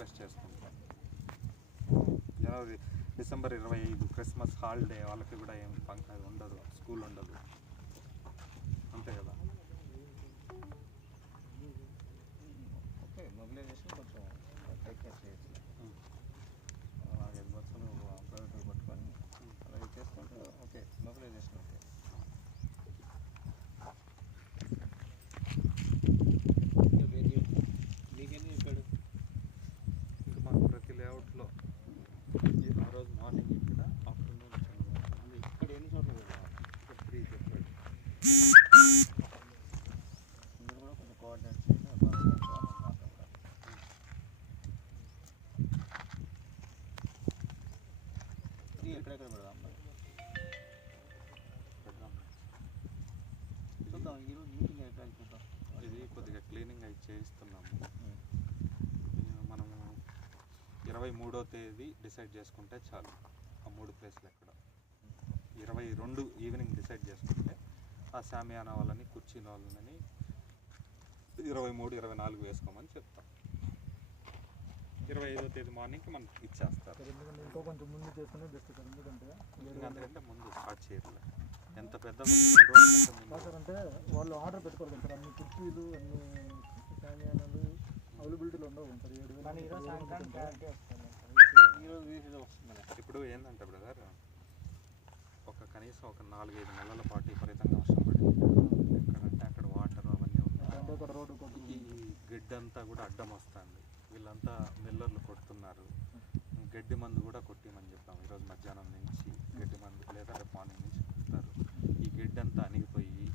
Request చేసుకుంటాం. జనవరి December 25 Christmas holiday, వాళ్ళకి కూడా ఏం ఫంక్షన్ ఉండదు, స్కూల్ ఉండదు, అంతే కదా. ఓకే, మొబిలైజేషన్ కొంచెం టేక్ కేర్ చేయొచ్చు. 4-5 బస్సులు ప్రైవేట్ పట్టుకొని అలా చేసుకుంటే ఓకే, మొబిలైజేషన్ ఓకే. మీకెన్ని చెప్పాడు? ఇంకా మాకు ప్రతి లేఅవుట్లో ఆ రోజు మార్నింగ్ ఇక్కడ, ఆఫ్టర్నూన్ ఇక్కడ ఎన్ని చోట్ల కదా 3 చెప్పాడు. మీరు కూడా కొంచెం కోఆర్డినేట్ చేయండి. ఎక్కడెక్కడ పెడదాం చూద్దాం. ఈరోజు మీటింగ్ ఎక్కడ చూద్దాం. ఇది కొద్దిగా క్లీనింగ్ అయి చేయిస్తున్నాము. మనము 23వ తేదీ డిసైడ్ చేసుకుంటే చాలు. ఆ 3 ప్లేస్లు ఎక్కడ 22 ఈవినింగ్ డిసైడ్ చేసుకుంటే ఆ శామియానా వాళ్ళని, కుర్చీల వాళ్ళని 23, 24 వేసుకోమని చెప్తాం. 25వ తేదీ మార్నింగ్కి మనకి ఇచ్చేస్తారు. ఇంకో కొంచెం ముందు చేసుకునే బెస్ట్ సార్. ఎందుకంటే అంతకంటే ముందు స్టార్ట్ చేయట్లేదు. ఎంత పెద్ద 2 రోజుల కంటే ముందు సార్ అంటే వాళ్ళు ఆర్డర్ పెట్టుకోవాలి కదా సార్. అన్ని కుర్చీలు, అన్ని శామియానాలు అవైలబిలిటీలో ఉండవు సార్. 7,000 ఇప్పుడు ఏంటంటే బ్రదర్, కనీసం ఒక 4-5 నెలల పాటు విపరీతంగా వర్షం పడింది. ఎక్కడంటే అక్కడ వాటర్ అవన్నీ ఉన్నాయి. ఈ గడ్డంతా కూడా అడ్డం వస్తుంది. వీళ్ళంతా మిల్లర్లు కొడుతున్నారు. గడ్డి మందు కూడా కొట్టిమని చెప్పాము. ఈరోజు మధ్యాహ్నం నుంచి గడ్డి మందు లేదా రేపు మార్నింగ్ నుంచి కొడతారు. ఈ గడ్డి అంతా అణిగి